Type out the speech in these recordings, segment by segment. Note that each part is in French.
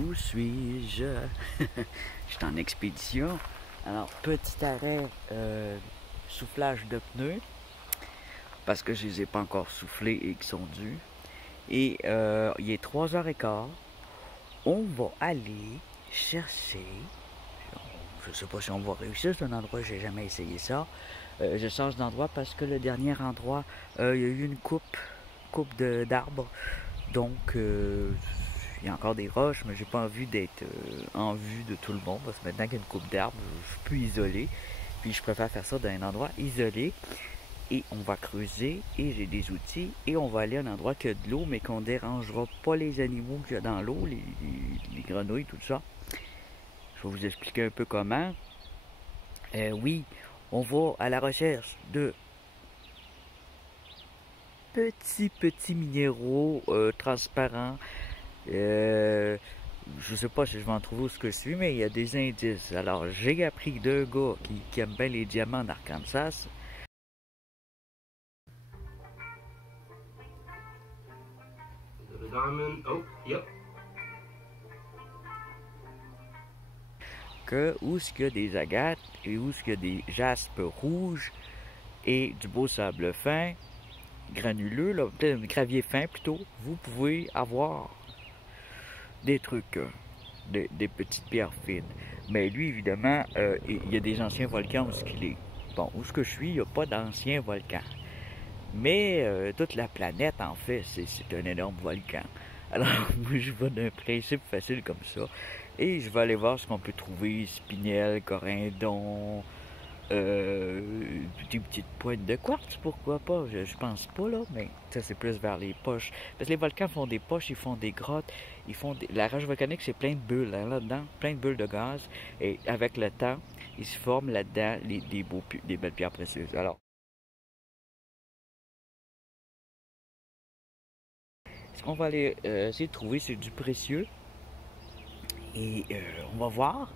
Où suis-je? Je suis en expédition. Alors, petit arrêt, soufflage de pneus, parce que je ne les ai pas encore soufflés et qu'ils sont dus. Et il est 3h15. On va aller chercher, je ne sais pas si on va réussir, c'est un endroit, j'ai jamais essayé ça. Je change d'endroit parce que le dernier endroit, il y a eu une coupe d'arbres. Donc, il y a encore des roches, mais j'ai pas envie d'être en vue de tout le monde. Parce que maintenant qu'il y a une coupe d'arbres, je suis plus isolé. Puis je préfère faire ça dans un endroit isolé. Et on va creuser, et j'ai des outils, et on va aller à un endroit qui a de l'eau, mais qu'on ne dérangera pas les animaux qu'il y a dans l'eau, les grenouilles, tout ça. Je vais vous expliquer un peu comment. Oui, on va à la recherche de petits minéraux transparents. Je sais pas si je vais en trouver où ce que je suis, mais il y a des indices. Alors, j'ai appris d'un gars qui aime bien les diamants d'Arkansas. Oh, yep. Que où est-ce qu'il y a des agates et où est-ce qu'il y a des jaspes rouges et du beau sable fin, granuleux, là, peut-être un gravier fin plutôt, vous pouvez avoir des trucs, des petites pierres fines. Mais lui, évidemment, il y a des anciens volcans où ce qu'il est. Bon, où ce que je suis, il n'y a pas d'anciens volcans. Mais toute la planète, en fait, c'est un énorme volcan. Alors, moi, je vais d'un principe facile comme ça. Et je vais aller voir ce qu'on peut trouver. Spinel, corindon, des petites pointes de quartz, pourquoi pas. Je pense pas, là, mais ça, c'est plus vers les poches. Parce que les volcans font des poches, ils font des grottes, la roche volcanique, c'est plein de bulles, hein, là-dedans, plein de bulles de gaz. Et avec le temps, il se forment là-dedans des belles pierres précieuses. Alors, ce qu'on va aller essayer de trouver, c'est du précieux. Et on va voir.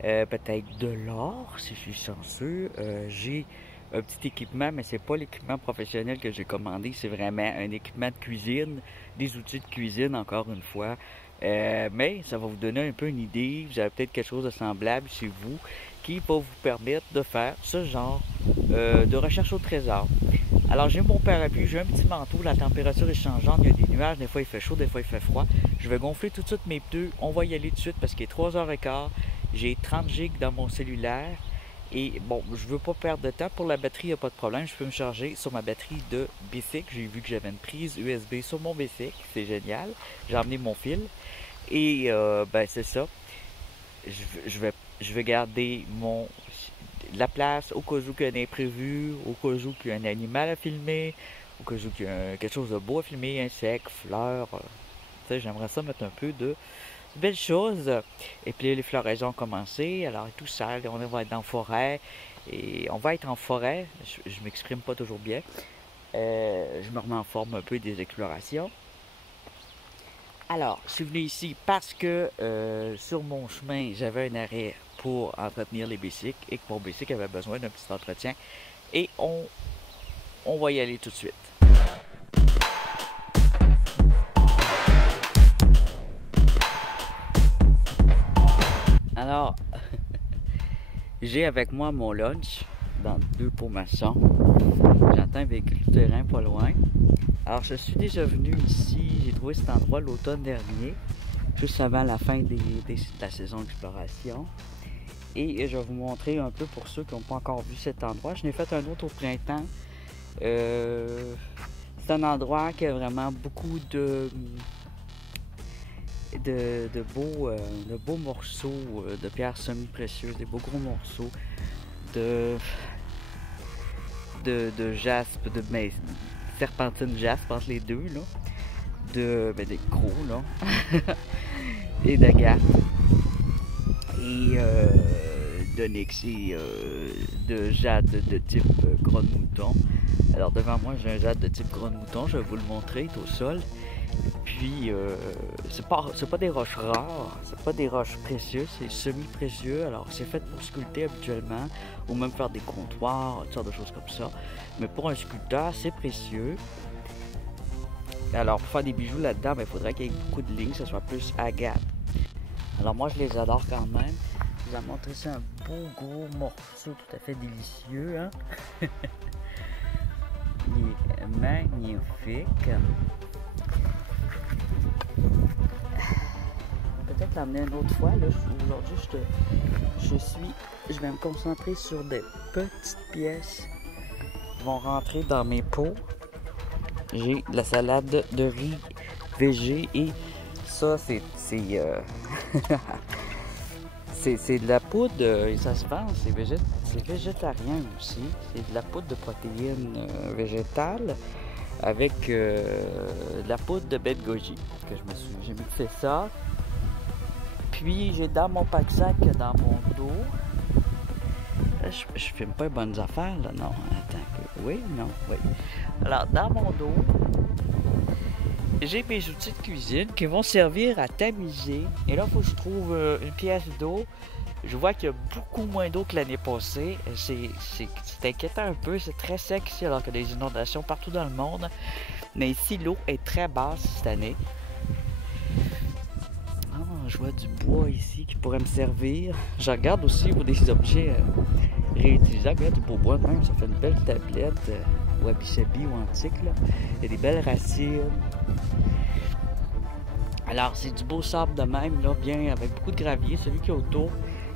Peut-être de l'or, si je suis chanceux. J'ai un petit équipement, mais c'est pas l'équipement professionnel que j'ai commandé. C'est vraiment un équipement de cuisine, des outils de cuisine, encore une fois. Mais ça va vous donner un peu une idée. Vous avez peut-être quelque chose de semblable chez vous qui va vous permettre de faire ce genre de recherche au trésor. Alors, j'ai mon parapluie, j'ai un petit manteau, la température est changeante, il y a des nuages, des fois il fait chaud, des fois il fait froid. Je vais gonfler tout de suite mes pneus, on va y aller tout de suite parce qu'il est 3h15, j'ai 30 GB dans mon cellulaire et bon, je veux pas perdre de temps, pour la batterie, il n'y a pas de problème, je peux me charger sur ma batterie de Basic, j'ai vu que j'avais une prise USB sur mon Basic, c'est génial, j'ai emmené mon fil et ben c'est ça, je vais garder la place au cas où il y a un imprévu, au cas où il y a un animal à filmer, au cas où il y a quelque chose de beau à filmer, insectes, fleurs. J'aimerais ça mettre un peu de belles choses. Et puis les floraisons ont commencé, alors tout ça, on va être en forêt. Et on va être en forêt, je m'exprime pas toujours bien. Je me remets en forme un peu des explorations. Alors, je suis venu ici parce que sur mon chemin, j'avais un arrêt pour entretenir les bicycles et que mon bicycle avait besoin d'un petit entretien. Et on va y aller tout de suite. Alors, j'ai avec moi mon lunch dans 2 pots maçons. J'entends un véhicule tout terrain pas loin. Alors, je suis déjà venu ici, j'ai trouvé cet endroit l'automne dernier, juste avant la fin de la saison d'exploration. Et je vais vous montrer un peu pour ceux qui n'ont pas encore vu cet endroit. Je n'ai fait un autre au printemps. C'est un endroit qui a vraiment beaucoup de beaux morceaux de pierres semi-précieuses, des beaux gros morceaux de jaspe, serpentine jaspe entre les deux, là. Des gros, là. Et d'agate. Et d'onyx et de jade de type gros de mouton. Alors devant moi j'ai un jade de type gros de mouton, je vais vous le montrer, il est au sol. Puis c'est pas des roches rares, c'est pas des roches précieuses, c'est semi-précieux. Alors c'est fait pour sculpter habituellement, ou même faire des comptoirs, toutes sortes de choses comme ça. Mais pour un sculpteur, c'est précieux. Alors pour faire des bijoux là-dedans, il faudrait qu'il y ait beaucoup de lignes, que ce soit plus agate. Alors moi je les adore quand même. Je vous ai montré ça, un beau gros morceau tout à fait délicieux. Hein? Il est magnifique. Peut-être l'emmener une autre fois. Aujourd'hui je vais me concentrer sur des petites pièces qui vont rentrer dans mes pots. J'ai de la salade de riz végé et ça c'est c'est de la poudre, ça se vend, c'est végétarien aussi. C'est de la poudre de protéines végétales avec de la poudre de baie de goji. J'ai mixé ça. Puis j'ai dans mon pack-sac, dans mon dos. Là, je filme pas les bonnes affaires, là. Non, attends un peu. Oui, non, oui. Alors, dans mon dos, j'ai mes outils de cuisine qui vont servir à tamiser. Et là, il faut que je trouve une pièce d'eau. Je vois qu'il y a beaucoup moins d'eau que l'année passée. C'est inquiétant un peu. C'est très sec ici alors qu'il y a des inondations partout dans le monde. Mais ici, l'eau est très basse cette année. Je vois du bois ici qui pourrait me servir. Je regarde aussi pour des objets réutilisables. Regarde du beau bois de même. Ça fait une belle tablette wabi-sabi ou antique. Là. Il y a des belles racines. Alors, c'est du beau sable de même, là, bien avec beaucoup de gravier. Celui qui est autour.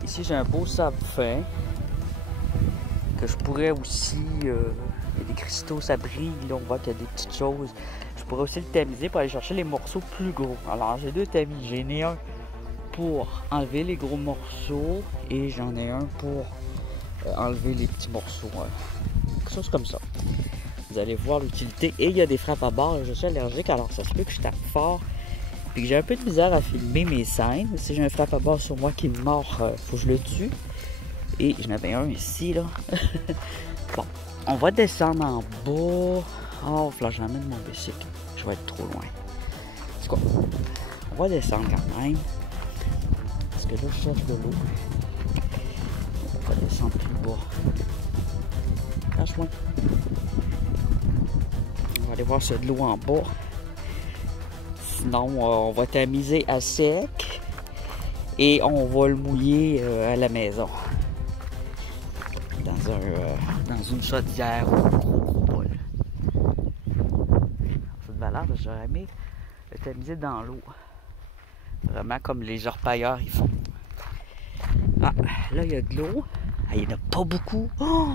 Ici, j'ai un beau sable fin. Que je pourrais aussi... il y a des cristaux, ça brille. Là, on voit qu'il y a des petites choses. Je pourrais aussi le tamiser pour aller chercher les morceaux plus gros. Alors, j'ai deux tamis. J'en ai un pour enlever les gros morceaux et j'en ai un pour enlever les petits morceaux. Quelque chose comme ça. Vous allez voir l'utilité. Et il y a des frappes à bord. Je suis allergique, alors ça se peut que je tape fort et que j'ai un peu de misère à filmer mes scènes. Si j'ai un frappe à bord sur moi qui me mord, faut que je le tue. Et j'en avais un ici, là. Bon, on va descendre en bas. Oh, il faut que j'emmène mon bicycle. Je vais être trop loin. En tout cas, on va descendre quand même. Parce que là, je cherche de l'eau. On va descendre plus bas. Lâche-moi. On va aller voir s'il y a de l'eau en bas. Sinon, on va tamiser à sec. Et on va le mouiller à la maison. Dans une chaudière ou un gros bol. Cette valeur, j'aurais aimé le tamiser dans l'eau. Vraiment comme les orpailleurs ils font. Ah, là il y a de l'eau. Ah, il n'y en a pas beaucoup. Oh!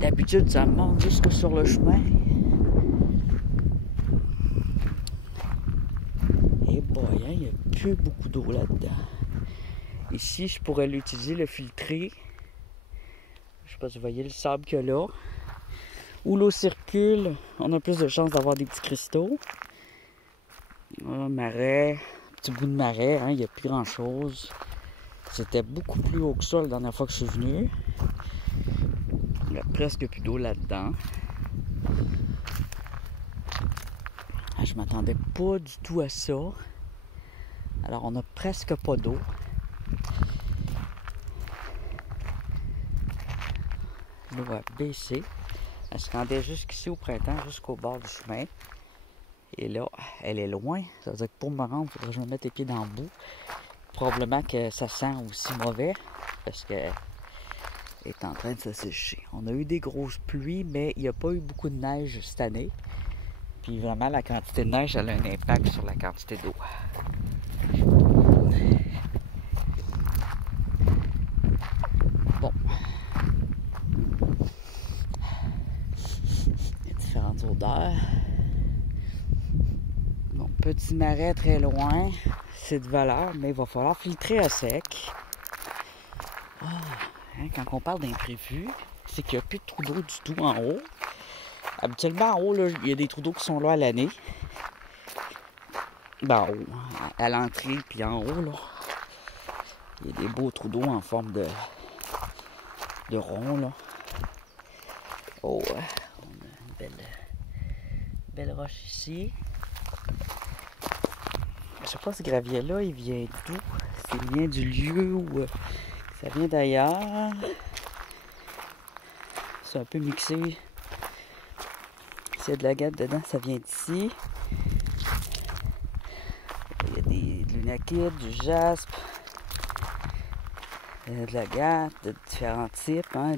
D'habitude ça monte jusque sur le chemin. Et boy, hein, il n'y a plus beaucoup d'eau là-dedans. Ici, je pourrais l'utiliser, le filtrer. Je sais pas si vous voyez le sable qu'il y a là. Où l'eau circule, on a plus de chances d'avoir des petits cristaux. Ah, marais. Petit bout de marais, hein, il n'y a plus grand chose. C'était beaucoup plus haut que ça la dernière fois que je suis venu. Il n'y a presque plus d'eau là-dedans. Ah, je m'attendais pas du tout à ça. Alors on a presque pas d'eau. L'eau a baissé. Elle se rendait jusqu'ici au printemps, jusqu'au bord du chemin. Et là, elle est loin. Ça veut dire que pour me rendre, il faudrait que je me mette les pieds dans le bout. Probablement que ça sent aussi mauvais parce qu'elle est en train de se sécher. On a eu des grosses pluies, mais il n'y a pas eu beaucoup de neige cette année. Puis vraiment, la quantité de neige, elle a un impact sur la quantité d'eau. Bon. Il y a différentes odeurs. Bon, petit marais très loin. C'est de valeur, mais il va falloir filtrer à sec. Oh, hein, quand on parle d'imprévu, c'est qu'il n'y a plus de trous d'eau du tout en haut. Habituellement, en haut, là, il y a des trous d'eau qui sont là à l'année. Ben, en haut, à l'entrée, puis en haut, là, il y a des beaux trous d'eau en forme de rond, là. Oh, on a une belle roche ici. Je sais pas ce gravier-là, il vient d'où? S'il vient du lieu ou ça vient d'ailleurs. C'est un peu mixé. S'il y a de la gâte dedans, ça vient d'ici. Il y a de l'unakite, du jaspe, de l'agate, de différents types, hein,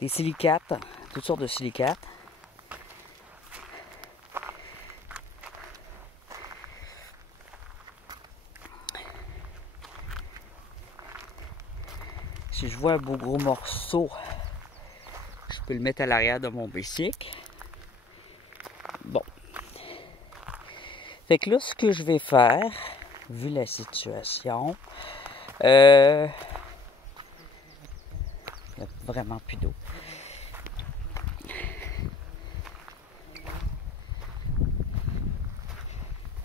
des silicates, toutes sortes de silicates. Si je vois un beau gros morceau, je peux le mettre à l'arrière de mon bicycle. Bon. Fait que là, ce que je vais faire, vu la situation, il n'y a vraiment plus d'eau.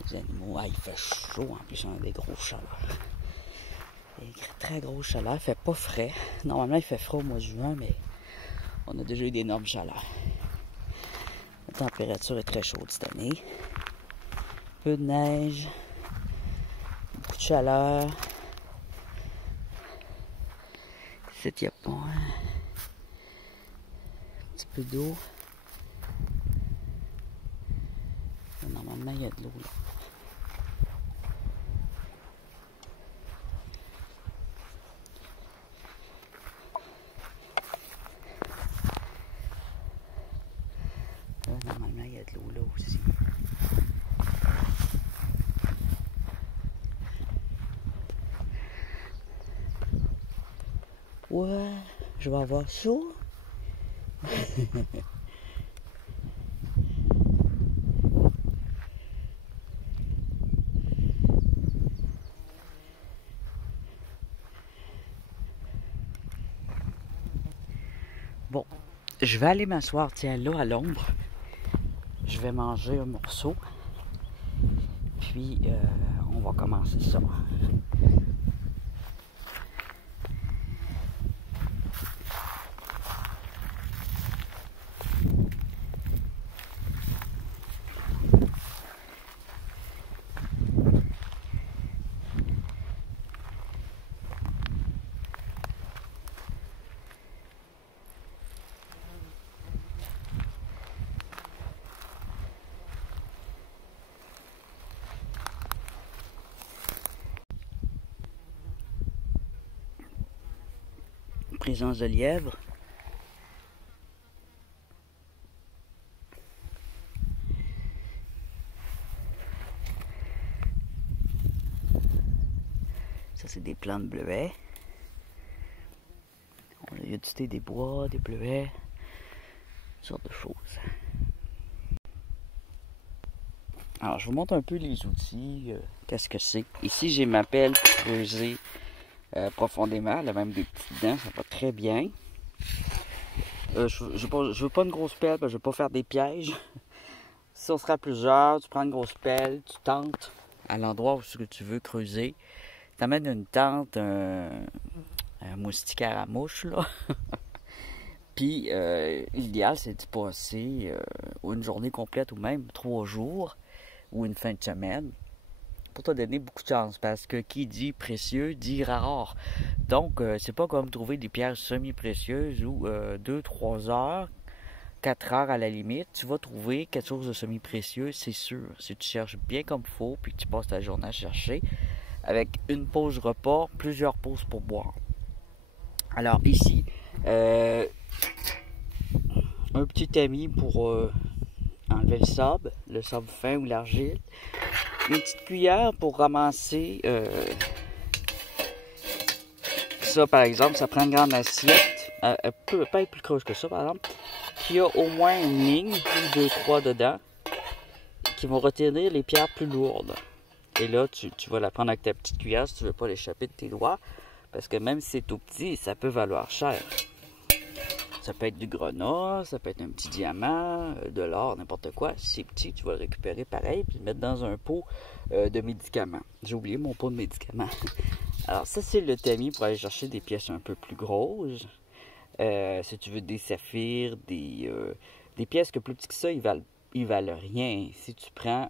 Les animaux, il fait chaud, en plus on a des gros chaleurs. Des très gros chaleurs, il fait pas frais. Normalement, il fait frais au mois de juin, mais on a déjà eu d'énormes chaleurs. La température est très chaude cette année. Peu de neige, beaucoup de chaleur. Ici, il n'y a pas un petit peu d'eau. Normalement, il y a de l'eau là. Normalement, il y a de l'eau là aussi. Ouais, je vais avoir chaud. Bon, je vais aller m'asseoir, tiens, là, à l'ombre. Je vais manger un morceau. Puis, on va commencer ça. Présence de lièvre. Ça, c'est des plantes bleuets. Il y a du thé, des bois, des bleuets, toutes sortes de choses. Alors, je vous montre un peu les outils. Qu'est-ce que c'est? Ici, j'ai ma pelle pour creuser profondément. Elle a même des petites dents, ça va très bien. Je veux pas une grosse pelle, parce que je veux pas faire des pièges. Si on sera plusieurs, tu prends une grosse pelle, tu tentes à l'endroit où tu veux creuser. Tu amènes une tente, un moustiquaire à mouche, là. Puis, l'idéal, c'est de passer une journée complète ou même 3 jours ou une fin de semaine pour te donner beaucoup de chance. Parce que qui dit précieux dit rare. Donc, c'est pas comme trouver des pierres semi-précieuses où 2-3 heures, 4 heures à la limite, tu vas trouver quelque chose de semi-précieux, c'est sûr. Si tu cherches bien comme il faut, puis que tu passes ta journée à chercher, avec une pause repas, plusieurs pauses pour boire. Alors ici, un petit tamis pour enlever le sable fin ou l'argile. Une petite cuillère pour ramasser ça, par exemple. Ça prend une grande assiette, elle peut pas être plus creuse que ça, par exemple, qui a au moins une ligne, 2, 3 dedans, qui vont retenir les pierres plus lourdes. Et là, tu vas la prendre avec ta petite cuillère si tu ne veux pas l'échapper de tes doigts. Parce que même si c'est tout petit, ça peut valoir cher. Ça peut être du grenat, ça peut être un petit diamant, de l'or, n'importe quoi. Si c'est petit, tu vas le récupérer pareil puis le mettre dans un pot de médicaments. J'ai oublié mon pot de médicaments. Alors ça, c'est le tamis pour aller chercher des pièces un peu plus grosses. Si tu veux des saphirs, des pièces que plus petites que ça, ils valent rien. Si tu prends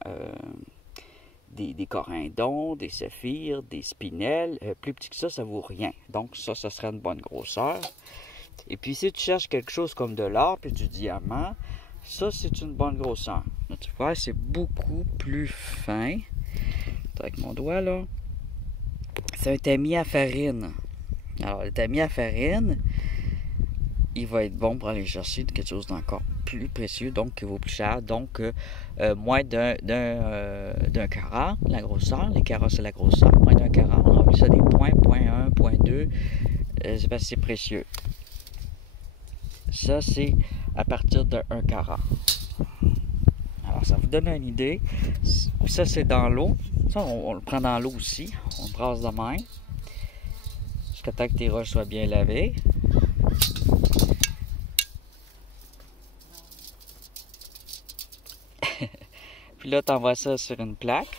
des corindons, des saphirs, des spinels, plus petits que ça vaut rien. Donc ça serait une bonne grosseur. Et puis si tu cherches quelque chose comme de l'or puis du diamant, ça c'est une bonne grosseur. Là, tu vois, c'est beaucoup plus fin. avec mon doigt, là. C'est un tamis à farine. Alors, le tamis à farine, il va être bon pour aller chercher quelque chose d'encore plus précieux, donc qui vaut plus cher, donc moins d'un carat, la grosseur. Les carats, c'est la grosseur. Moins d'un carat, on remplit ça des points, point 1, point 2. C'est parce que c'est précieux. Ça, c'est à partir de 1 carat. Alors, ça vous donne une idée. Ça, c'est dans l'eau. Ça, on le prend dans l'eau aussi. On le brasse de même. Jusqu'à temps que tes roches soient bien lavées. Puis là, tu envoies ça sur une plaque.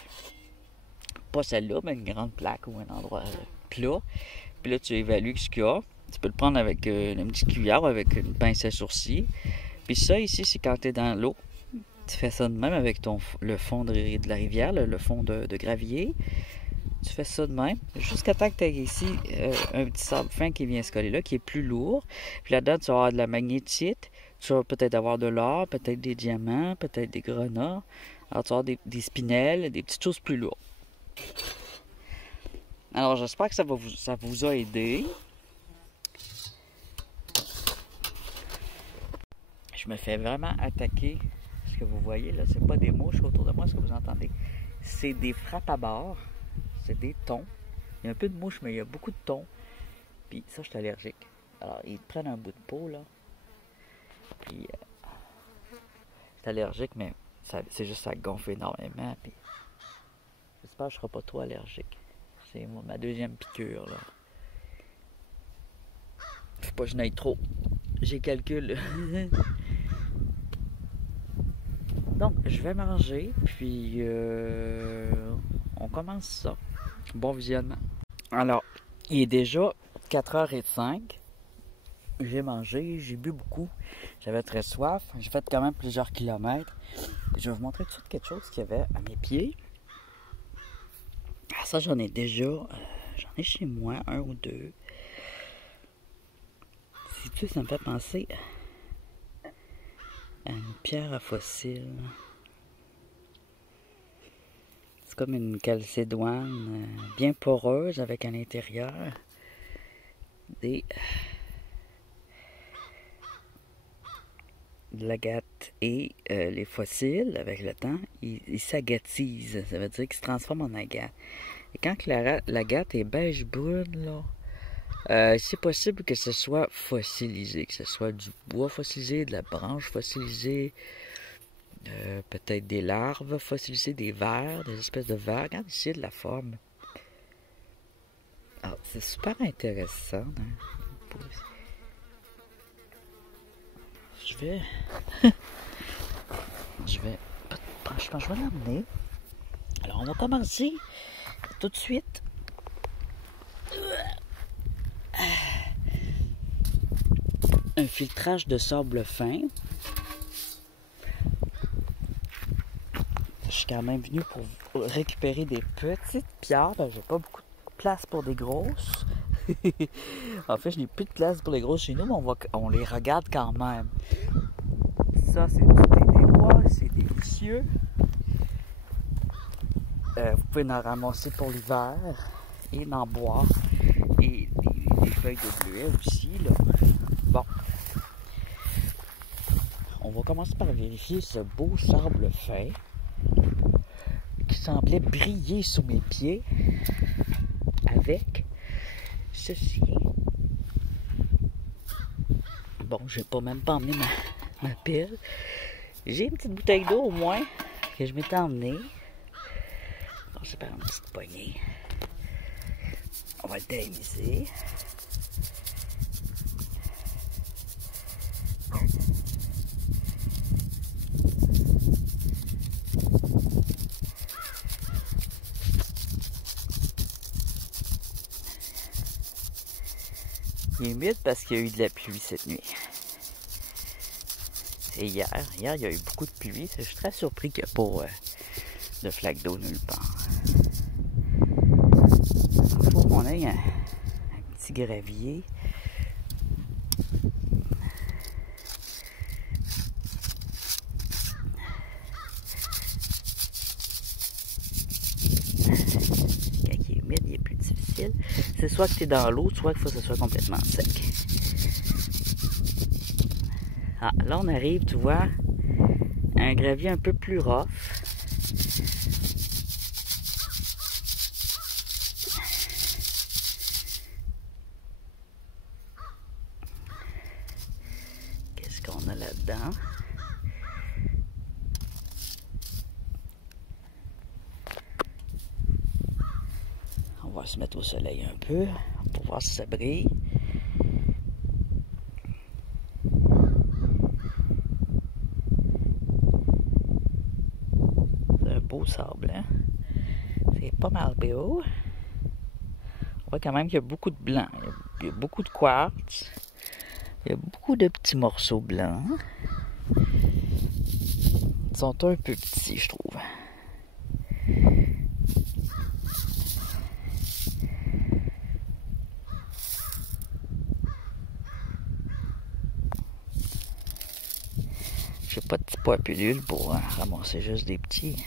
Pas celle-là, mais une grande plaque ou un endroit plat. Puis là, tu évalues ce qu'il y a. Tu peux le prendre avec une petite cuillère, avec une pince à sourcils. Puis ça, ici, c'est quand tu es dans l'eau. Tu fais ça de même avec le fond de la rivière, le fond de gravier. Tu fais ça de même, jusqu'à temps que tu aies ici un petit sable fin qui vient se coller là, qui est plus lourd. Puis là-dedans, tu vas avoir de la magnétite. Tu vas peut-être avoir de l'or, peut-être des diamants, peut-être des grenats. Alors, tu vas avoir des spinels, des petites choses plus lourdes. Alors, j'espère que ça vous a aidé. Je me fais vraiment attaquer. Ce que vous voyez, là, c'est pas des mouches autour de moi, ce que vous entendez. C'est des frappes à bord. C'est des thons. Il y a un peu de mouches, mais il y a beaucoup de thons. Puis ça, je suis allergique. Alors, ils prennent un bout de peau, là. Puis, je suis allergique, mais c'est juste ça gonfle énormément. Puis, j'espère que je ne serai pas trop allergique. C'est ma deuxième piqûre, là. Faut pas que je n'aille trop. J'ai calcul. Donc, je vais manger, puis on commence ça. Bon visionnement. Alors, il est déjà 4h05. J'ai mangé, j'ai bu beaucoup. J'avais très soif. J'ai fait quand même plusieurs kilomètres. Je vais vous montrer tout de suite quelque chose qu'il y avait à mes pieds. Ah, ça, j'en ai déjà. J'en ai chez moi, un ou deux. Si tu sais, ça me fait penser à une pierre à fossile. C'est comme une calcédoine bien poreuse avec à l'intérieur de l'agate. Et les fossiles, avec le temps, ils s'agatisent. Ça veut dire qu'ils se transforment en agate. Et quand l'agate est beige brune, là, c'est possible que ce soit fossilisé, que ce soit du bois fossilisé, de la branche fossilisée, peut-être des larves fossilisées, des vers, des espèces de vers. Regarde ici de la forme. Ah, c'est super intéressant. Hein? Je vais... Franchement, je vais l'emmener. Alors, on va commencer tout de suite. Un filtrage de sable fin. Je suis quand même venu pour récupérer des petites pierres. J'ai pas beaucoup de place pour des grosses. En fait, je n'ai plus de place pour les grosses chez nous, mais on les regarde quand même. Ça, c'est du thé des bois, c'est délicieux. Vous pouvez en ramasser pour l'hiver et en boire. Et des feuilles de bleuet aussi, là. Bon. On va commencer par vérifier ce beau sable fin qui semblait briller sous mes pieds avec ceci. Bon, j'ai pas même pas emmené ma pile. J'ai une petite bouteille d'eau au moins que je m'étais emmenée. Bon, c'est par une petite poignée. On va le tamiser. Il est humide parce qu'il y a eu de la pluie cette nuit. Et hier, il y a eu beaucoup de pluie. Je suis très surpris qu'il n'y a pas de flaque d'eau nulle part. Il faut qu'on ait un petit gravier. c'est soit que tu es dans l'eau, soit qu'il faut que ce soit complètement sec. Ah, là on arrive, tu vois, à un gravier un peu plus rough. Qu'est-ce qu'on a là-dedans? On va se mettre au soleil un peu pour voir si ça brille. C'est un beau sable, hein? C'est pas mal beau. On voit quand même qu'il y a beaucoup de blanc. Il y a beaucoup de quartz. Il y a beaucoup de petits morceaux blancs. Ils sont un peu petits, je trouve. J'ai pas de petits poids pilules pour ramasser juste des petits.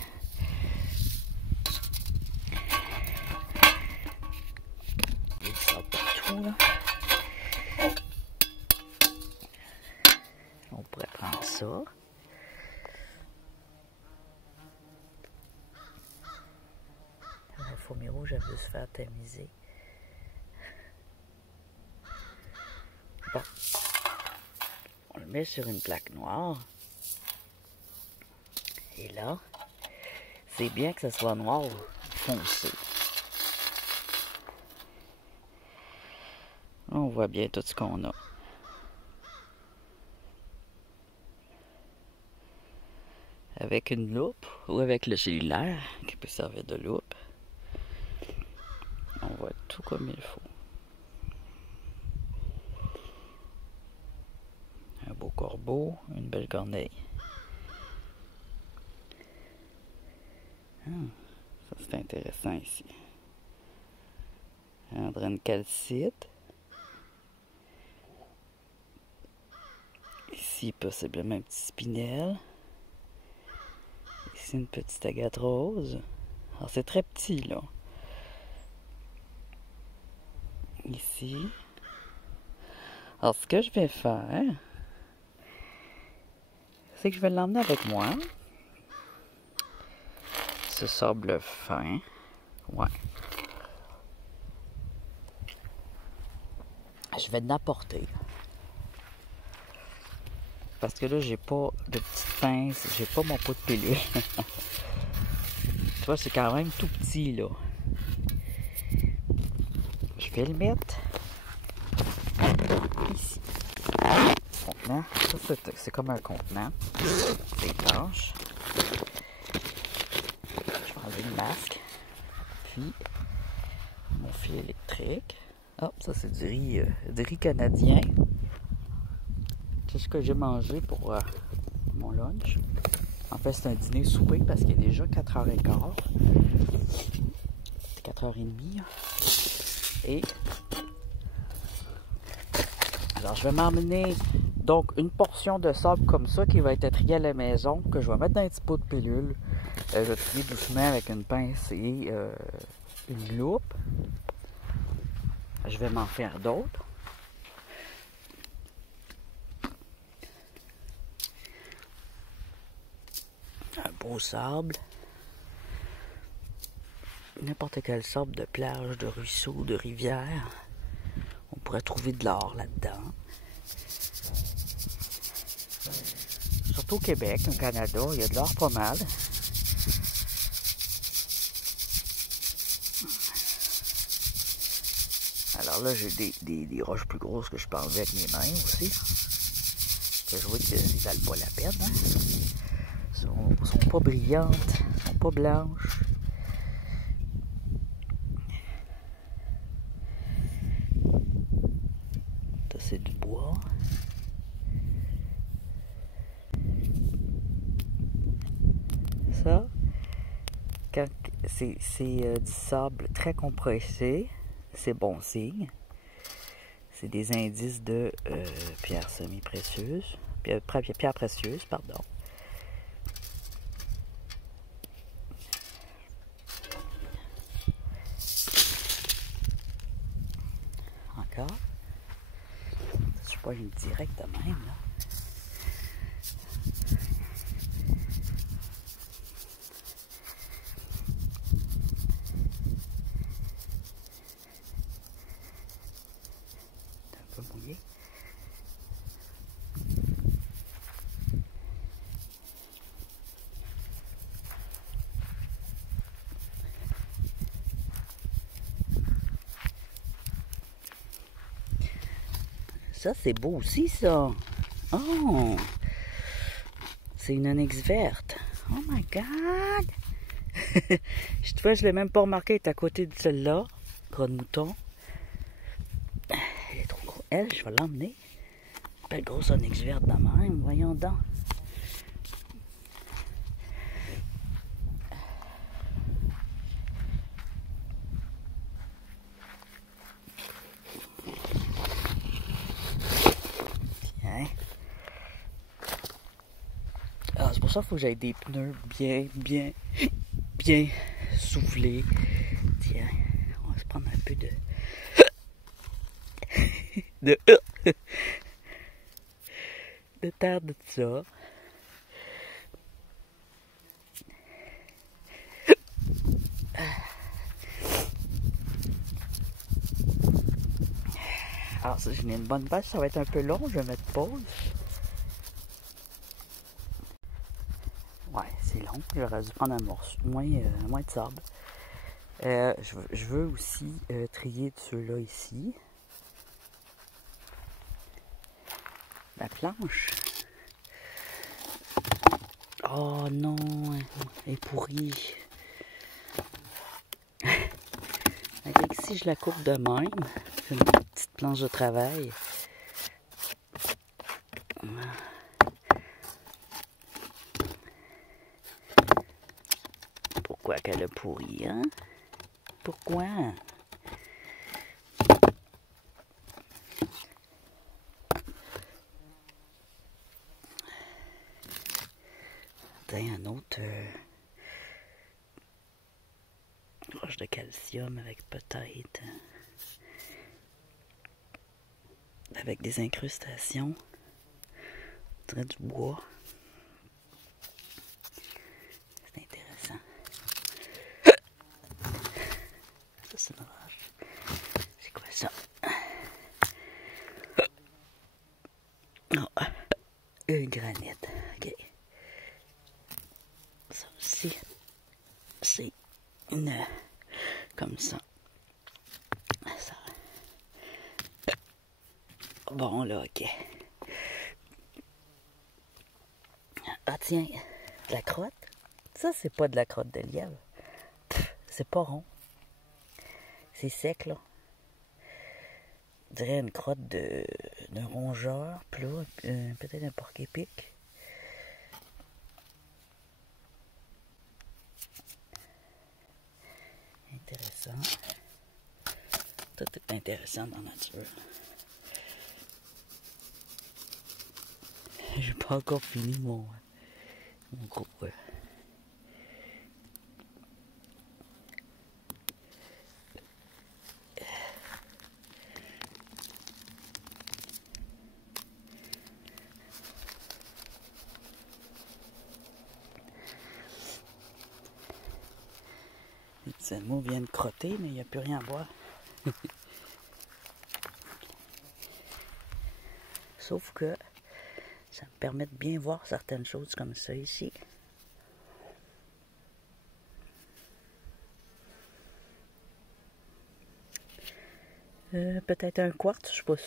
Il y a du sable partout, là. On pourrait prendre ça. La fourmi rouge, elle veut se faire tamiser. Bon. On le met sur une plaque noire. Et là, c'est bien que ce soit noir foncé. Là, on voit bien tout ce qu'on a. Avec une loupe ou avec le cellulaire qui peut servir de loupe, on voit tout comme il faut. Un beau corbeau, une belle corneille. Ça c'est intéressant ici. Andrène calcite. Ici possiblement un petit spinel. Ici une petite agate rose. Alors c'est très petit là. Ici. Alors ce que je vais faire, c'est que je vais l'emmener avec moi. Ce sable fin. Ouais. Je vais l'apporter. Parce que là, j'ai pas de petite pince, j'ai pas mon pot de pilule. Tu vois, c'est quand même tout petit, là. Je vais le mettre ici. Contenant. Ça, c'est comme un contenant. C'est étanche. Je vais enlever le masque. Puis, mon fil électrique. Hop, ça, c'est du riz canadien. C'est ce que j'ai mangé pour mon lunch. En fait, c'est un dîner souper parce qu'il est déjà 4h15. C'est 4h30. Et alors, je vais m'emmener donc une portion de sable comme ça qui va être triée à la maison, que je vais mettre dans un petit pot de pilule. Je vais trier doucement avec une pince et une loupe. Je vais m'en faire d'autres. Un beau sable. N'importe quel sable de plage, de ruisseau, de rivière. On pourrait trouver de l'or là-dedans. Surtout au Québec, au Canada, il y a de l'or pas mal. Alors là, j'ai des roches plus grosses que je peux enlever avec mes mains aussi. Que je vois qu'ils valent pas la peine. Hein? Sont pas brillantes, sont pas blanches. Ça, c'est du bois. Ça, quand c'est du sable très compressé, c'est bon signe. C'est des indices de pierres semi-précieuses, pierres précieuses, pardon. pogne direct de même, là. C'est un peu mouillé. Ça, c'est beau aussi, ça. Oh! C'est une onyx verte. Oh my God! Tu vois, je l'ai même pas remarqué. Elle est à côté de celle-là. Gros de mouton. Elle est trop grosse. Elle, je vais l'emmener. Belle grosse onyx verte de même. Voyons donc. Tiens. Ah, c'est pour ça qu'il faut que j'aille des pneus bien soufflés. Tiens, on va se prendre un peu de... de terre de ça. Alors, si j'ai une bonne base, ça va être un peu long, je vais mettre pause. Ouais, c'est long, j'aurais dû prendre un morceau, moins de sable. Je veux aussi trier de ceux-là ici. La planche. Oh non, elle est pourrie. Avec si je la coupe de même, c'est une petite planche de travail. Pourquoi qu'elle a pourri, hein? Pourquoi? Un autre roche de calcium avec peut-être avec des incrustations, on dirait du bois. C'est intéressant. Ça c'est une roche. C'est quoi ça? Oh, un granit. Ok. Ça aussi, c'est une... comme ça. Bon, là, ok. Ah, tiens, de la crotte. Ça, c'est pas de la crotte de lièvre. C'est pas rond. C'est sec, là. On dirait une crotte d'un rongeur, plat, peut-être un porc-épic. Intéressant. Tout est intéressant dans la nature. J'ai pas encore fini mon gros. Les animaux viennent crotter, mais il n'y a plus rien à voir. Sauf que ça me permet de bien voir certaines choses comme ça ici. Peut-être un quartz, je ne suis pas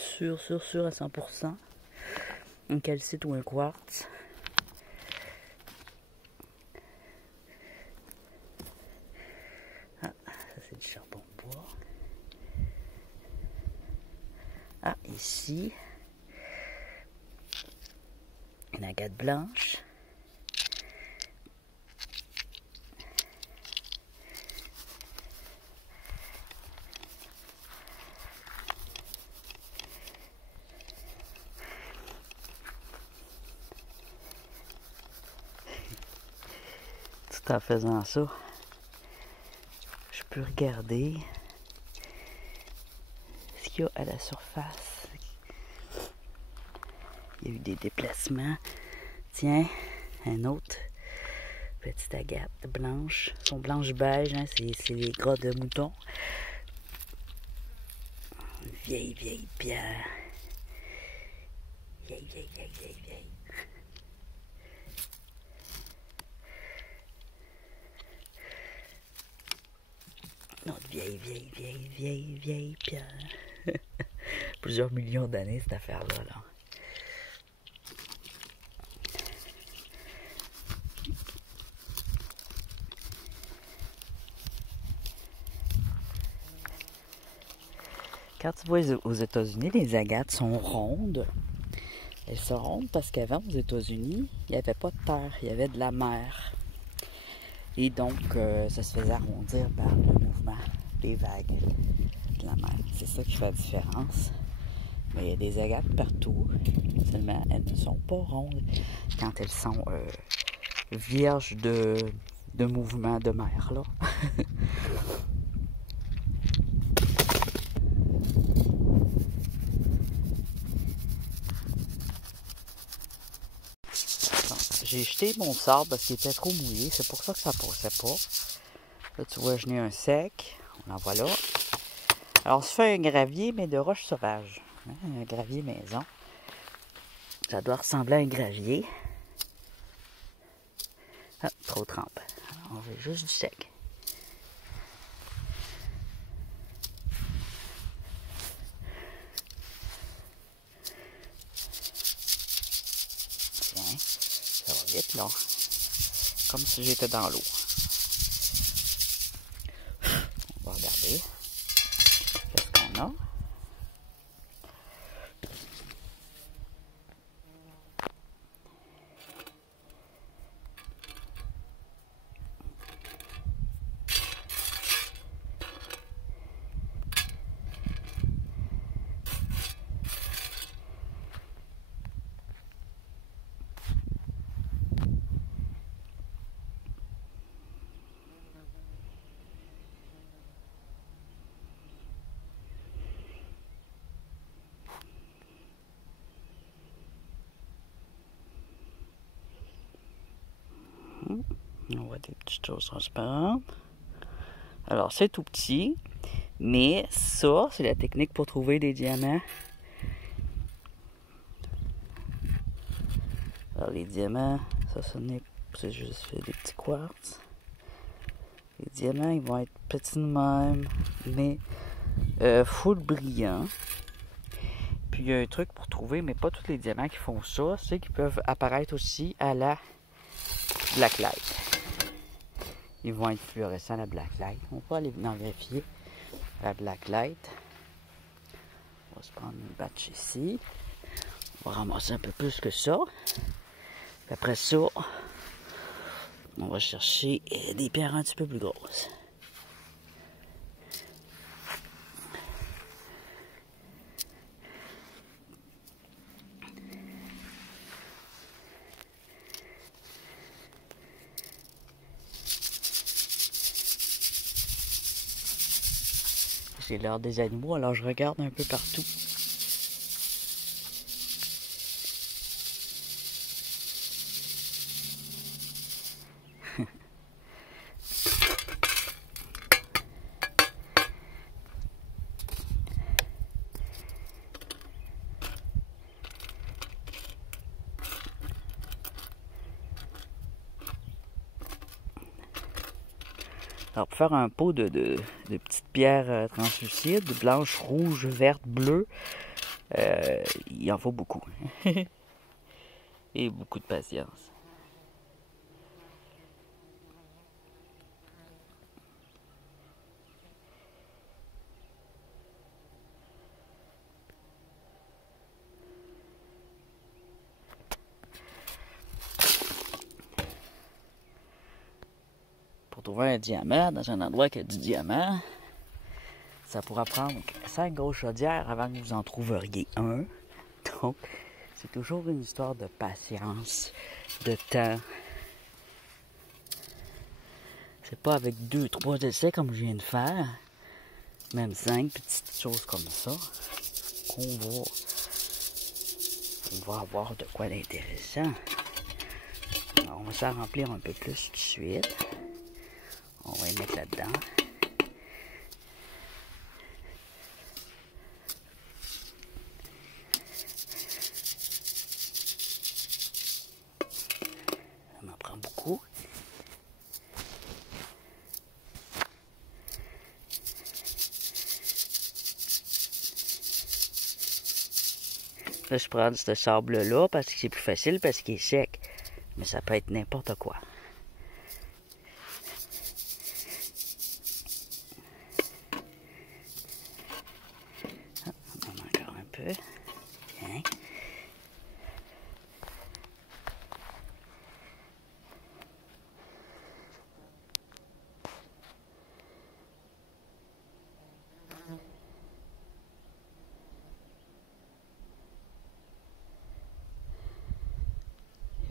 sûr à 100%. Un calcite ou un quartz. Ah, ça c'est du charbon de bois. Ah, ici, une agate blanche. Tout en faisant ça, je peux regarder ce qu'il y a à la surface. Il y a eu des déplacements. Tiens, un autre petite agate blanche. Elles sont blanches beige, hein, c'est les gras de mouton. Une vieille pierre. Vieille. Notre vieille pierre. Plusieurs millions d'années, cette affaire-là. Là. Quand tu vois aux États-Unis, les agates sont rondes. Elles sont rondes parce qu'avant, aux États-Unis, il n'y avait pas de terre, il y avait de la mer. Et donc, ça se faisait arrondir par le mouvement des vagues de la mer. C'est ça qui fait la différence. Mais il y a des agates partout. Seulement, elles ne sont pas rondes quand elles sont vierges de mouvement de mer, là. J'ai jeté mon sable parce qu'il était trop mouillé. C'est pour ça que ça passait pas. Là, tu vois, je n'ai un sec. On en voit là. Alors, ça fait un gravier, mais de roche sauvage. Hein, un gravier maison. Ça doit ressembler à un gravier. Ah, trop trempe. Alors, on veut juste du sec. Tiens, ça va vite, là. Comme si j'étais dans l'eau. On va regarder. Qu'est-ce qu'on a? On voit des petites choses transparentes. Alors, c'est tout petit, mais ça, c'est la technique pour trouver des diamants. Alors, les diamants, ça, c'est juste des petits quartz. Les diamants, ils vont être petits de même, mais full brillants. Puis, il y a un truc pour trouver, mais pas tous les diamants qui font ça, c'est qu'ils peuvent apparaître aussi à la blacklight. Ils vont être fluorescents à la blacklight. On va aller en greffier à la blacklight. On va se prendre une batch ici. On va ramasser un peu plus que ça. Puis après ça, on va chercher des pierres un petit peu plus grosses. C'est l'heure des animaux, alors je regarde un peu partout. Alors, pour faire un pot de petites pierres translucides, blanches, rouges, vertes, bleues, il en faut beaucoup. Et beaucoup de patience. Pour trouver un diamant dans un endroit qui a du diamant, ça pourra prendre 5 grosses chaudières avant que vous en trouveriez un. Donc, c'est toujours une histoire de patience, de temps. C'est pas avec 2-3 essais comme je viens de faire, même 5 petites choses comme ça, qu'on va on va avoir de quoi d'intéressant. On va s'en remplir un peu plus tout de suite. On va y mettre là-dedans. On en prend beaucoup. Là, je prends ce sable-là parce que c'est plus facile, parce qu'il est sec. Mais ça peut être n'importe quoi. Ah, on en a encore un peu. Hein?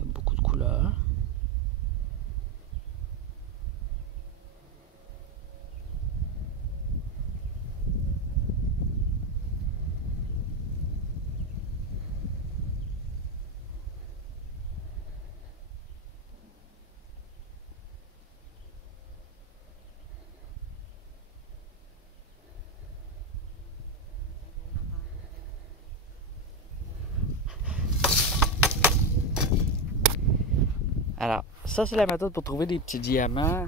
Il y a beaucoup de couleurs. Alors, ça c'est la méthode pour trouver des petits diamants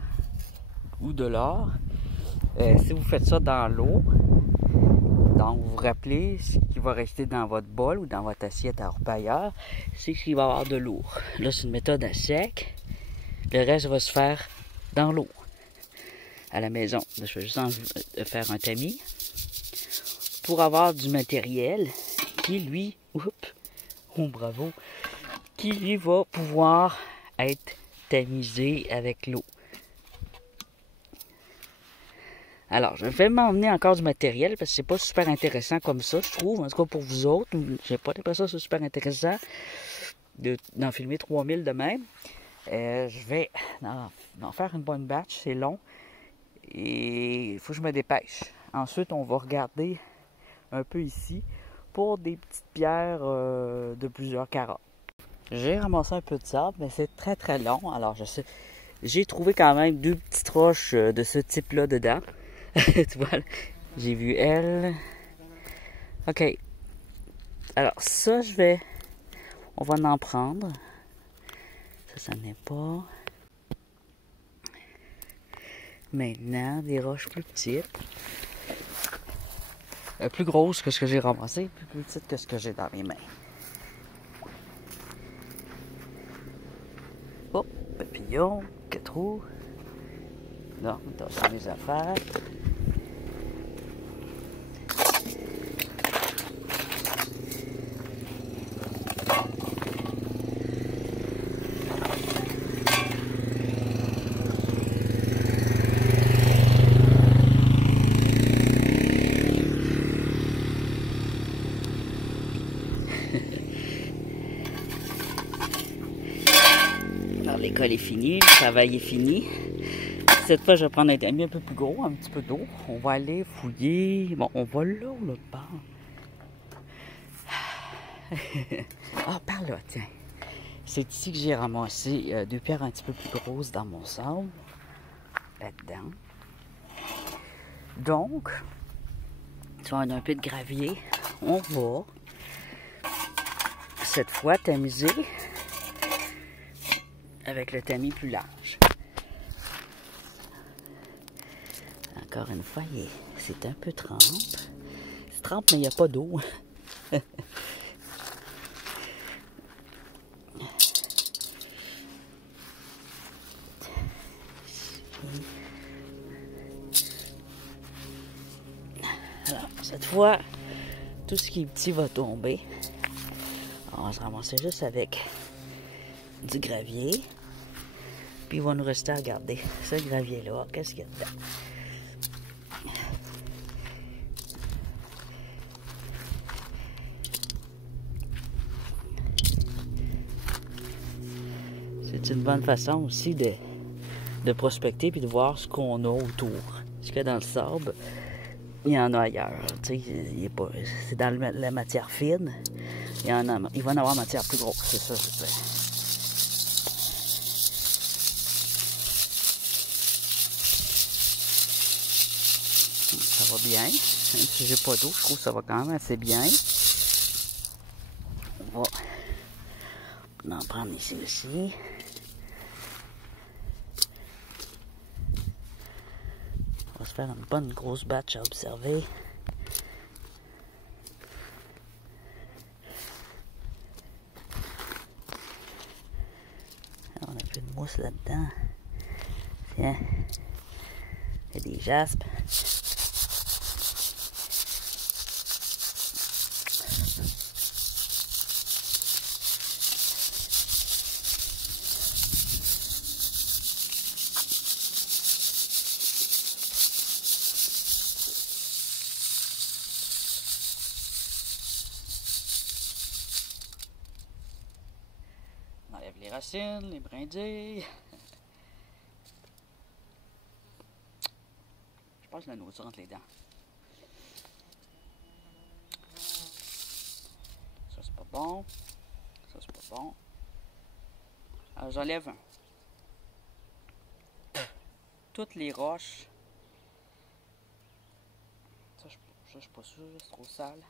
ou de l'or. Si vous faites ça dans l'eau, donc vous vous rappelez, ce qui va rester dans votre bol ou dans votre assiette à orpailleur, c'est qu'il va y avoir de lourd. Là, c'est une méthode à sec. Le reste va se faire dans l'eau, à la maison. Là, je vais juste faire un tamis pour avoir du matériel qui, lui, bravo, qui, lui, va pouvoir être tamisé avec l'eau. Alors, je vais m'emmener encore du matériel parce que c'est pas super intéressant comme ça, je trouve. En tout cas, pour vous autres, j'ai pas l'impression que c'est super intéressant d'en filmer 3000 de même. Je vais en faire une bonne batch, c'est long. Et il faut que je me dépêche. Ensuite, on va regarder un peu ici pour des petites pierres de plusieurs carats. J'ai ramassé un peu de sable, mais c'est très très long. Alors, j'ai trouvé quand même 2 petites roches de ce type-là dedans. Tu vois, j'ai vu elle. OK. Alors, ça, on va en prendre. Ça n'est pas. Maintenant, des roches plus petites. Plus grosses que ce que j'ai ramassé, plus petites que ce que j'ai dans mes mains. Oh, papillon, 4 roues. Non, dans mes affaires. Alors, l'école est finie, le travail est fini. Cette fois, je vais prendre un tamis un peu plus gros, un petit peu d'eau. On va aller fouiller. Bon, on va là ou l'autre part. Ah, par là, tiens. C'est ici que j'ai ramassé 2 pierres un petit peu plus grosses dans mon sable. Là-dedans. Donc, tu vois, on a un peu de gravier. On va, cette fois, tamiser avec le tamis plus large. Encore une fois, c'est un peu trempe. C'est trempe, mais il n'y a pas d'eau. Alors, cette fois, tout ce qui est petit va tomber. On va se ramasser juste avec du gravier. Puis il va nous rester à regarder ce gravier-là. Qu'est-ce qu'il y a dedans? C'est une bonne façon aussi de prospecter puis de voir ce qu'on a autour. Ce qu'il y a dans le sable. Il y en a ailleurs, tu sais, c'est dans la matière fine. Il va en avoir matière plus grosse, c'est ça, je sais. Ça va bien, même si j'ai pas d'eau, je trouve que ça va quand même assez bien. On va en prendre ici aussi. On va se faire une bonne grosse batch à observer. On a plus de mousse là-dedans. Tiens. Il y a des jaspes. On enlève les racines, les brindilles. Je passe la nourriture entre les dents. Ça, c'est pas bon. Ça, c'est pas bon. Alors, j'enlève toutes les roches. Ça, je suis pas sûr, c'est trop sale.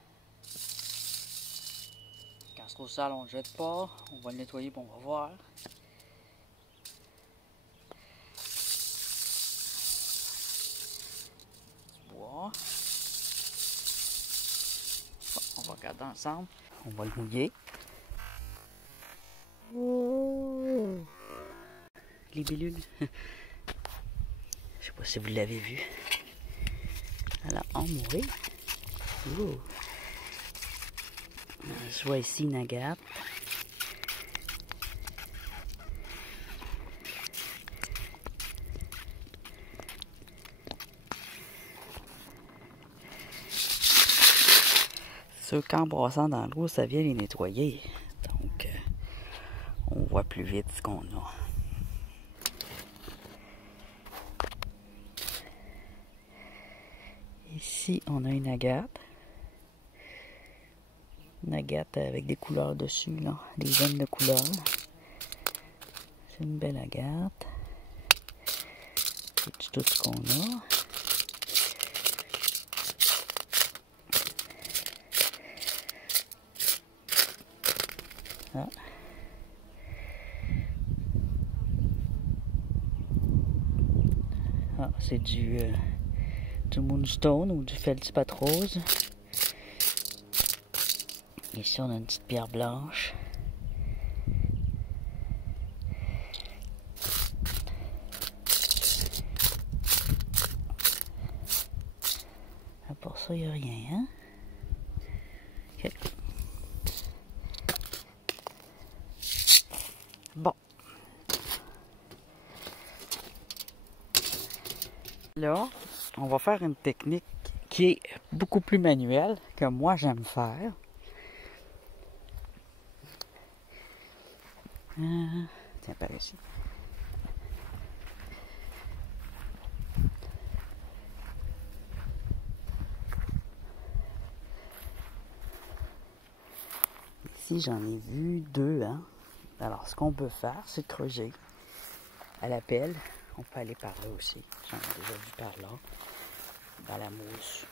Quand c'est trop sale, on ne le jette pas. On va le nettoyer et on va voir. Du bois. Bon, on va regarder ensemble. On va le mouiller. Libellule. Je sais pas si vous l'avez vu. Alors, on mouille. Je vois ici une agate. C'est sûr qu'en brassant dans l'eau, ça vient les nettoyer. Donc, on voit plus vite ce qu'on a. Ici, on a une agate. Une agate avec des couleurs dessus, là. Des veines de couleurs. C'est une belle agate. C'est tout ce qu'on a. Ah. Ah, c'est du moonstone ou du feldspath-rose. Ici, on a une petite pierre blanche. À part ça, il n'y a rien, hein? OK. Bon. Là, on va faire une technique qui est beaucoup plus manuelle que moi j'aime faire. Tiens, par ici. Ici, j'en ai vu deux, hein. Alors, ce qu'on peut faire, c'est creuser à la pelle. On peut aller par là aussi. J'en ai déjà vu par là, dans la mousse.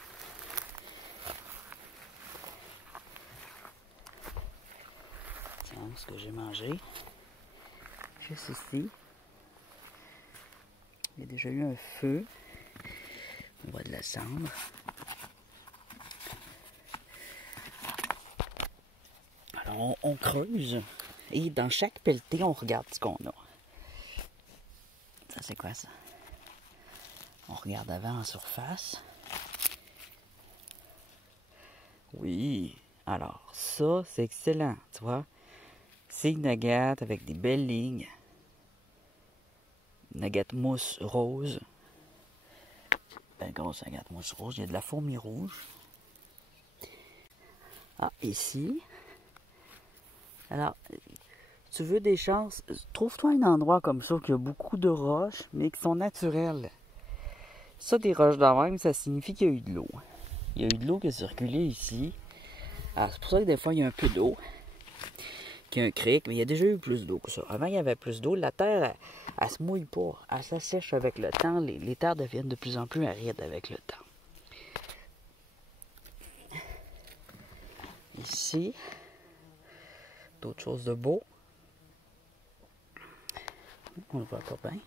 Tiens, ce que j'ai mangé. Juste ici. Il y a déjà eu un feu. On voit de la cendre. Alors, on creuse. Et dans chaque pelleté, on regarde ce qu'on a. Ça, c'est quoi ça? On regarde avant en surface. Oui. Alors, ça, c'est excellent, tu vois. C'est une agate avec des belles lignes. Une agate mousse rose. Ben, grosse agate mousse rose. Il y a de la fourmi rouge. Ah, ici. Alors, tu veux des chances, trouve-toi un endroit comme ça qui a beaucoup de roches, mais qui sont naturelles. Ça, des roches de même, ça signifie qu'il y a eu de l'eau. Il y a eu de l'eau qui a circulé ici. Alors, c'est pour ça que des fois, il y a un peu d'eau. Qu'il y a un cric, mais il y a déjà eu plus d'eau que ça. Avant, il y avait plus d'eau. La terre, elle se mouille pas. Elle s'assèche avec le temps. Les terres deviennent de plus en plus arides avec le temps. Ici, d'autres choses de beau. On le voit pas bien.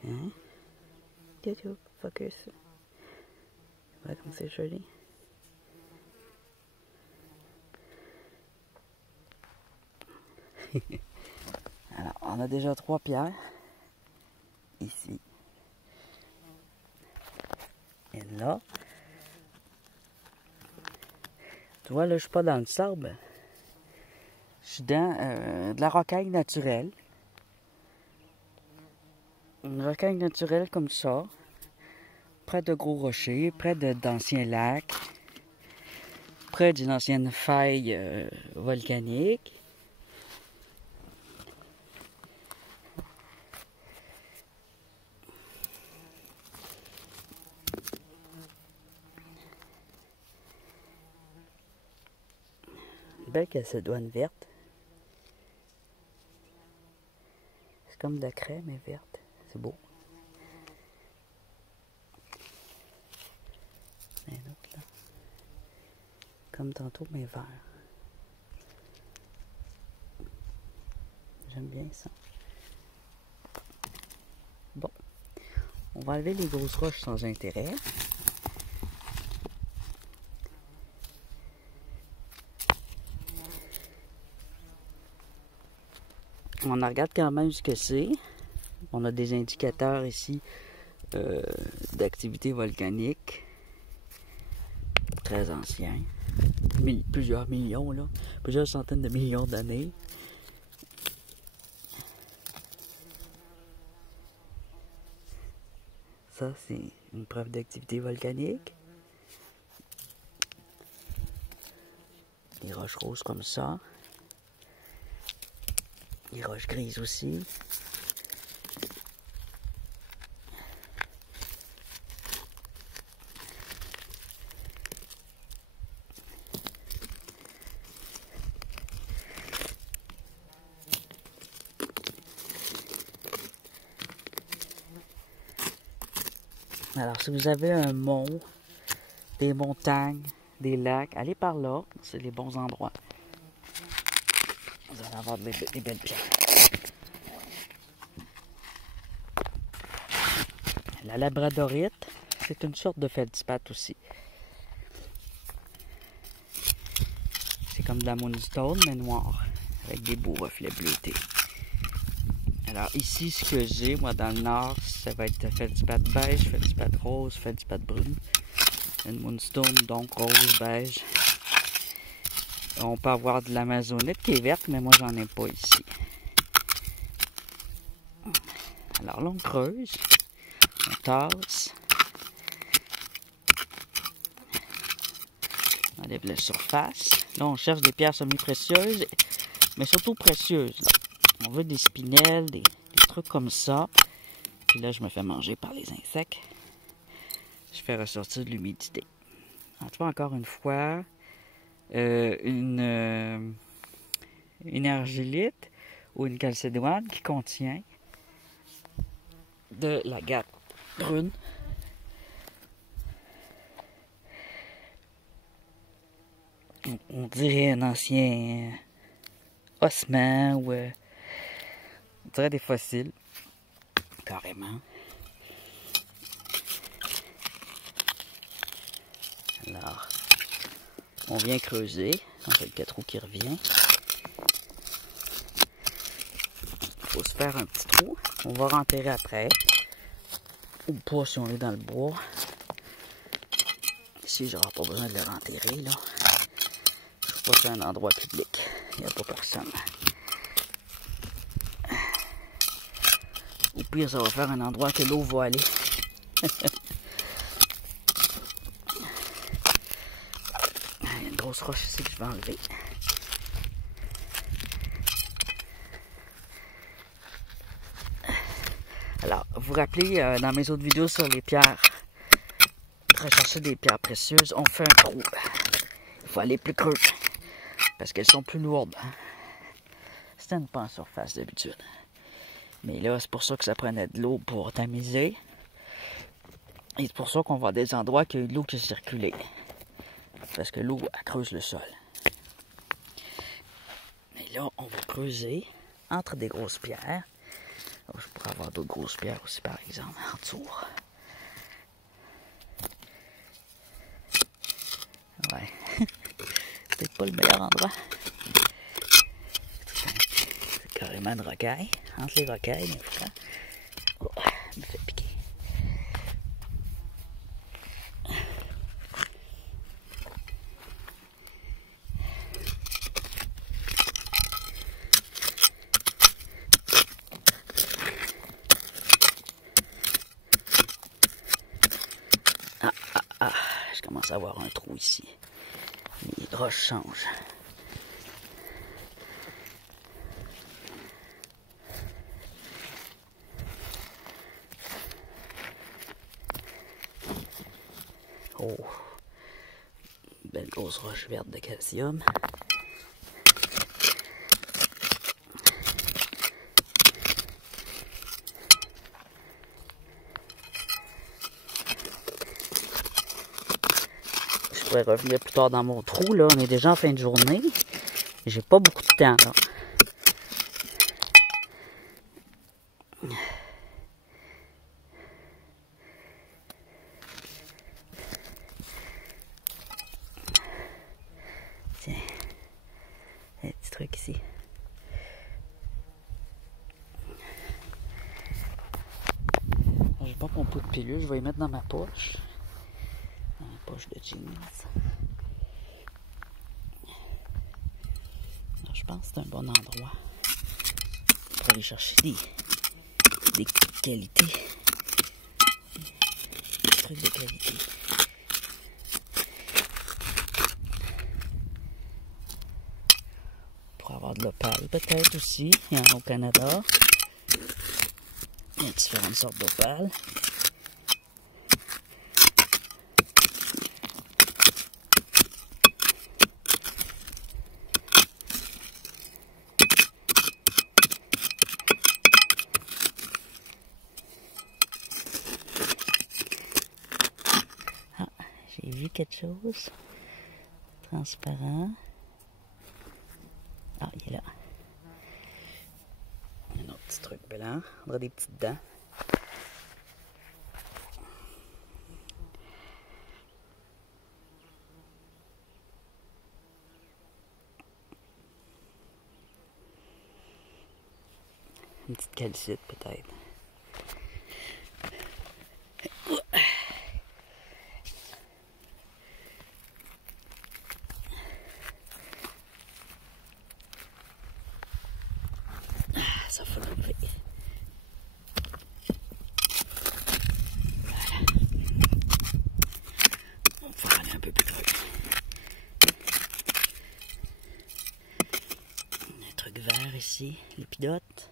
Tiens. YouTube, focus. Voilà comme c'est joli. Alors, on a déjà 3 pierres. Ici. Et là. Tu vois, là, je suis pas dans le sable. Je suis dans de la rocaille naturelle. Une rocaille naturelle comme ça. Près de gros rochers, près d'anciens lacs. Près d'une ancienne faille volcanique. Belle calcédoine verte. C'est comme de la craie, mais verte. C'est beau. Un autre là. Comme tantôt, mais vert. J'aime bien ça. Bon. On va enlever les grosses roches sans intérêt. On regarde quand même ce que c'est. On a des indicateurs ici d'activité volcanique. Très anciens. Plusieurs millions, là. Plusieurs centaines de millions d'années. Ça, c'est une preuve d'activité volcanique. Des roches roses comme ça. Des roches grises aussi. Alors, si vous avez un mont, des montagnes, des lacs, allez par là. C'est les bons endroits. Vous allez avoir des belles pierres. La labradorite, c'est une sorte de feldspathe aussi. C'est comme de la moonstone, mais noire, avec des beaux reflets bleutés. Alors ici, ce que j'ai, moi, dans le nord, ça va être feldspathe beige, feldspathe rose, feldspathe brune. Une moonstone, donc rose, beige. On peut avoir de l'amazonite qui est verte, mais moi, j'en ai pas ici. Alors là, on creuse, on tasse. On enlève la surface. Là, on cherche des pierres semi-précieuses, mais surtout précieuses. Là. On veut des spinels, des trucs comme ça. Puis là, je me fais manger par les insectes. Je fais ressortir de l'humidité. Tu vois, encore une fois, une argilite ou une calcédoine qui contient de l'agate brune. On dirait un ancien ossement ou on dirait des fossiles, carrément. Alors, on vient creuser, on a le 4 trous qui revient. Il faut se faire un petit trou, on va renterrer après, ou pas si on est dans le bois. Ici, j'aurai pas besoin de le renterrer, là. Je ne suis pas sur un endroit public, il n'y a pas personne. Au pire, ça va faire un endroit que l'eau va aller. Il y a une grosse roche ici que je vais enlever. Alors, vous rappelez, dans mes autres vidéos sur les pierres, rechercher des pierres précieuses, on fait un trou. Il faut aller plus creux, parce qu'elles sont plus lourdes. C'était pas en surface d'habitude. Mais là, c'est pour ça que ça prenait de l'eau pour tamiser. Et c'est pour ça qu'on va à des endroits qu'il y a eu de l'eau qui a circulé. Parce que l'eau, elle creuse le sol. Mais là, on va creuser entre des grosses pierres. Oh, je pourrais avoir d'autres grosses pierres aussi, par exemple, en dessous. Ouais. Peut-être pas le meilleur endroit. C'est carrément une rocaille. Entre les rocailles, des fois. Oh, elle me fait piquer. Je commence à avoir un trou ici. Les roches changent. Oh! Belle grosse roche verte de calcium. Je pourrais revenir plus tard dans mon trou, là. On est déjà en fin de journée. J'ai pas beaucoup de temps, là. Tiens. Un petit truc ici. J'ai pas mon pot de pilule, je vais y mettre dans ma poche. Dans ma poche de jeans. Alors, je pense que c'est un bon endroit pour aller chercher des qualités. Des trucs de qualité. Pour avoir de l'opale peut-être aussi. Il y en a au Canada. Il y a différentes sortes d'opale. Ah, j'ai vu quelque chose. Transparent. Ah, il est là. Un autre petit truc blanc. On dirait des petites dents. Une petite calcite peut-être. Ah, ça faut l'enlever. Voilà. On va pouvoir aller un peu plus creux. Un truc vert ici, l'épidote.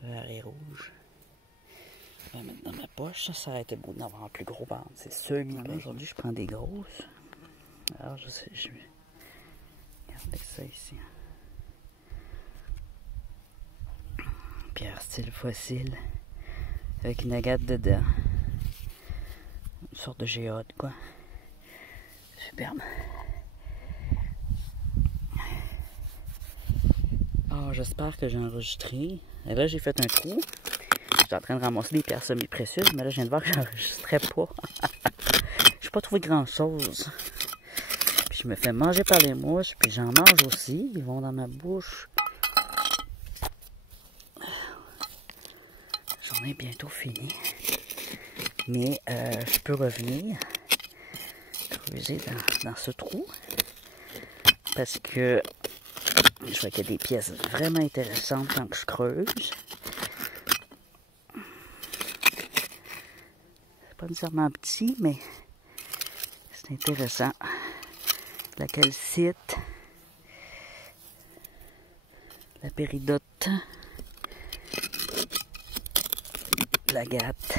Vert et rouge. Je vais mettre dans ma poche. Ça aurait été beau d'avoir un plus gros ventre. C'est sûr. Aujourd'hui, je prends des grosses. Alors, je sais, je vais garder ça ici. Pierre style fossile. Avec une agate dedans. Une sorte de géode, quoi. Superbe. Oh, j'espère que j'ai enregistré. Et là, j'ai fait un trou. J'étais en train de ramasser des pierres semi-précieuses, mais là, je viens de voir que j'enregistrais pas. J'ai pas trouvé grand-chose. Puis je me fais manger par les mouches, puis j'en mange aussi. Ils vont dans ma bouche. La journée est bientôt finie. Mais je peux revenir creuser dans ce trou. Parce que je vois qu'il y a des pièces vraiment intéressantes quand je creuse. C'est pas nécessairement petit, mais c'est intéressant. La calcite, la péridote, l'agate.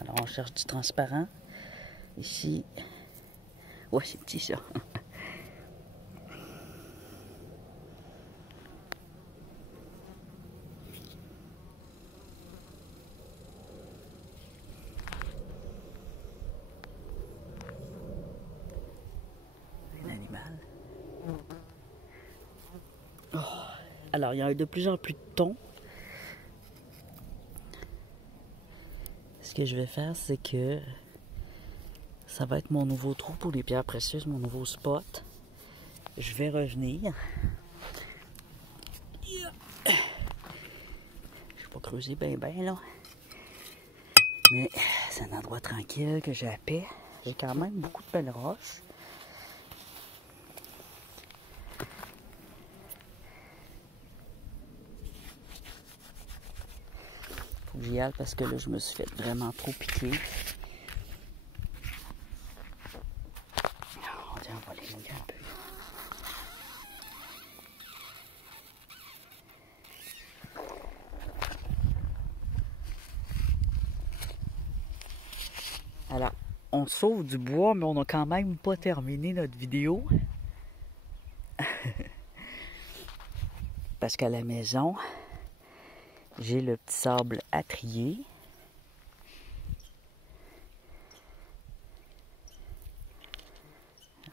Alors on cherche du transparent. Ici, ouais, c'est petit ça. Un animal. Oh. Alors, il y a de plus en plus de thon. Ce que je vais faire, c'est que ça va être mon nouveau trou pour les pierres précieuses, mon nouveau spot. Je vais revenir. Je vais pas creuser bien là. Mais c'est un endroit tranquille que j'ai à paix. J'ai quand même beaucoup de belles roches. Faut que j'y aille parce que là, je me suis fait vraiment trop piquer. On va les mouiller un peu. Alors, on sauve du bois, mais on n'a quand même pas terminé notre vidéo. Parce qu'à la maison, j'ai le petit sable à trier.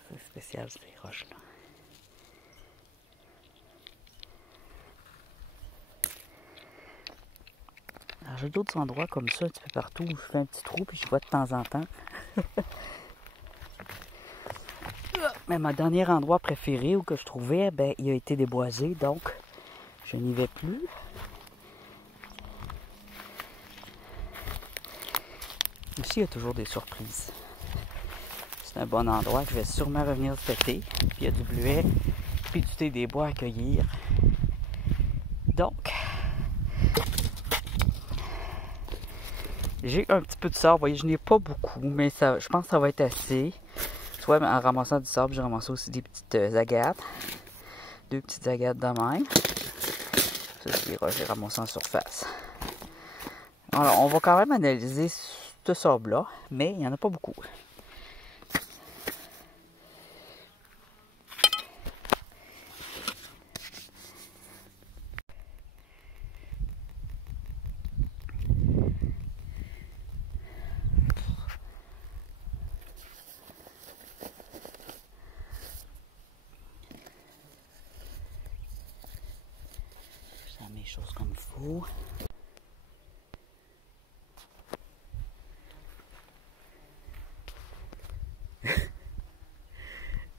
C'est spécial ces roches-là. Alors j'ai d'autres endroits comme ça, un petit peu partout, où je fais un petit trou puis je vois de temps en temps. Mais mon dernier endroit préféré où que je trouvais, ben, il a été déboisé, donc je n'y vais plus. Ici, il y a toujours des surprises. C'est un bon endroit que je vais sûrement revenir cet été. Puis il y a du bleuet, puis du thé des bois à cueillir. Donc, j'ai un petit peu de sable. Vous voyez, je n'ai pas beaucoup, mais ça, je pense que ça va être assez. Soit en ramassant du sable, j'ai ramassé aussi des petites agates. 2 petites agates de même. Ça, c'est les roches que j'ai ramassées en surface. Alors, on va quand même analyser ce sable-là, mais il n'y en a pas beaucoup. Je mets les choses comme il faut.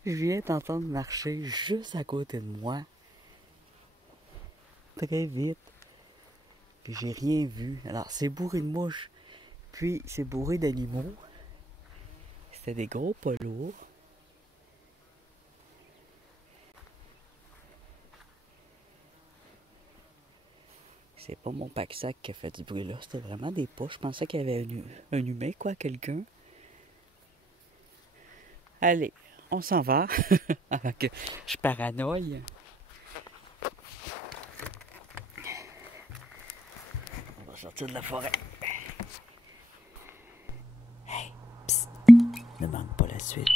Je viens d'entendre marcher juste à côté de moi. Très vite. Puis j'ai rien vu. Alors c'est bourré de mouches. Puis c'est bourré d'animaux. C'était des gros pas lourds. C'est pas mon pack-sac qui a fait du bruit là. C'était vraiment des pas. Je pensais qu'il y avait un humain, quoi, quelqu'un. Allez, on s'en va. Avant que je paranoïe. On va sortir de la forêt. Hey, psst, ne manque pas la suite.